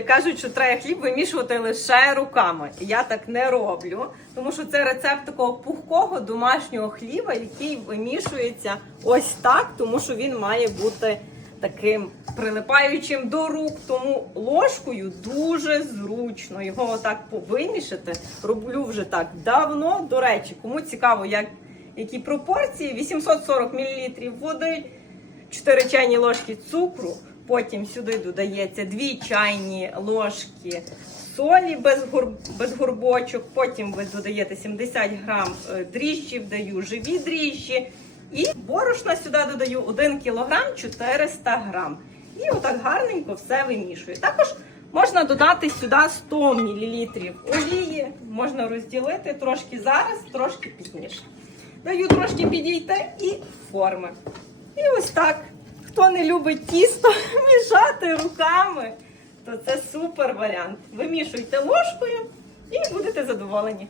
Кажуть, що треба хліб вимішувати лише руками. Я так не роблю, тому що це рецепт такого пухкого домашнього хліба, який вимішується ось так, тому що він має бути таким прилипаючим до рук. Тому ложкою дуже зручно його отак повимішати. Роблю вже так давно. До речі, кому цікаво, як які пропорції: 840 мл води. 4 чайні ложки цукру, потім сюди додається 2 чайні ложки солі без, гур... без горбочок, потім ви додаєте 70 грам е, дріжджів, даю живі дріжджі. І борошна сюди додаю 1 кг 400 грам. І отак гарненько все вимішую. Також можна додати сюди 100 мл олії, можна розділити трошки зараз, трошки пізніше. Даю трошки підійти і форми. І ось так. Хто не любить тісто мішати руками, то це супер варіант. Вимішуйте ложкою і будете задоволені.